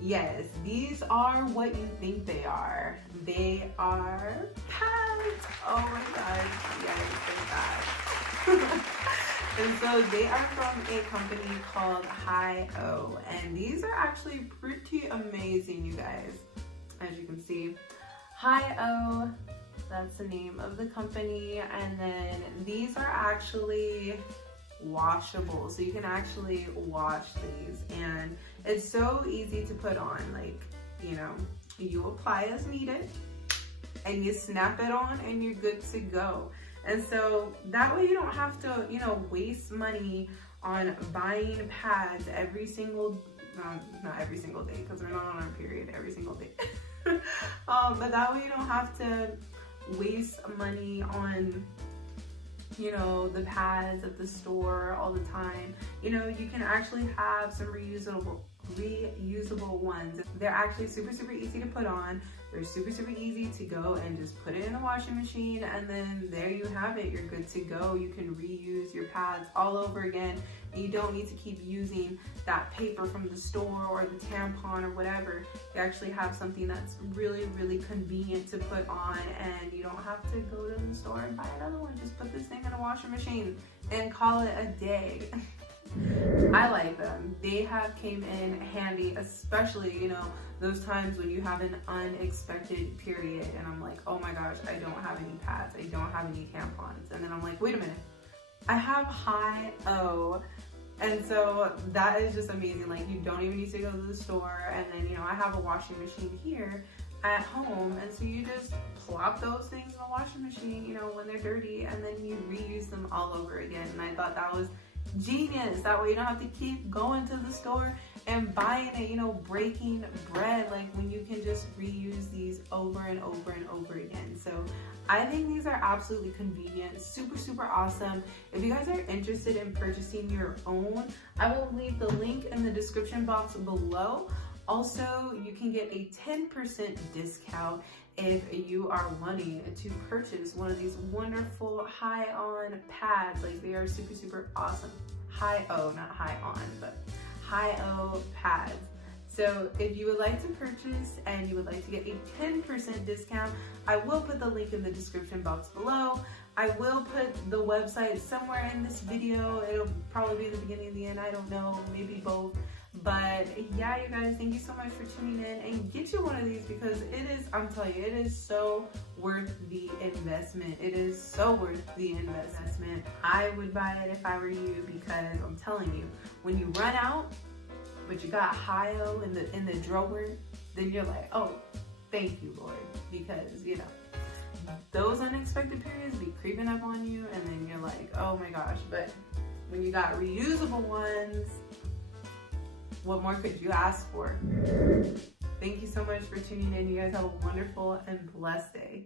Yes, these are what you think they are. They are pads. Oh my gosh, yes, they're pads. And so they are from a company called Hi-O, and these are actually pretty amazing, you guys. As you can see, Hi-O, that's the name of the company, and then these are actually washable, so you can actually wash these, and it's so easy to put on. Like, you know, you apply as needed and you snap it on and you're good to go. And so that way you don't have to, you know, waste money on buying pads every single, not every single day, because we're not on our period every single day. But that way you don't have to waste money on, you know, the pads at the store all the time. You know, you can actually have some reusable ones. They're actually super easy to put on. They're super easy to go and just put it in the washing machine, and then there you have it. You're good to go. You can reuse your pads all over again, and you don't need to keep using that paper from the store or the tampon or whatever. You actually have something that's really convenient to put on, and you don't have to go to the store and buy another one. Just put this thing in a washing machine and call it a day. I like them. They have came in handy, especially, you know, those times when you have an unexpected period and I'm like, oh my gosh, I don't have any pads, I don't have any tampons. And then I'm like, wait a minute, I have Hi-O. And so that is just amazing. Like, you don't even need to go to the store. And then, you know, I have a washing machine here at home, and so you just plop those things in the washing machine, you know, when they're dirty, and then you reuse them all over again. And I thought that was genius. That way you don't have to keep going to the store and buying it, you know, breaking bread, like when you can just reuse these over and over and over again. So I think these are absolutely convenient, super awesome. If you guys are interested in purchasing your own, I will leave the link in the description box below. Also, you can get a 10% discount if you are wanting to purchase one of these wonderful Hi-On pads. Like, they are super awesome. Hi-O, not Hi-On, but Hi-O pads. So if you would like to purchase and you would like to get a 10% discount, I will put the link in the description box below. I will put the website somewhere in this video. It'll probably be the beginning and the end, I don't know, maybe both. But yeah, you guys, thank you so much for tuning in, and get you one of these, because it is, I'm telling you, it is so worth the investment. It is so worth the investment. I would buy it if I were you, because I'm telling you, when you run out, but you got Hi-O in the drawer, then you're like, oh, thank you, Lord, because, you know, those unexpected periods be creeping up on you, and then you're like, oh my gosh. But when you got reusable ones, what more could you ask for? Thank you so much for tuning in. You guys have a wonderful and blessed day.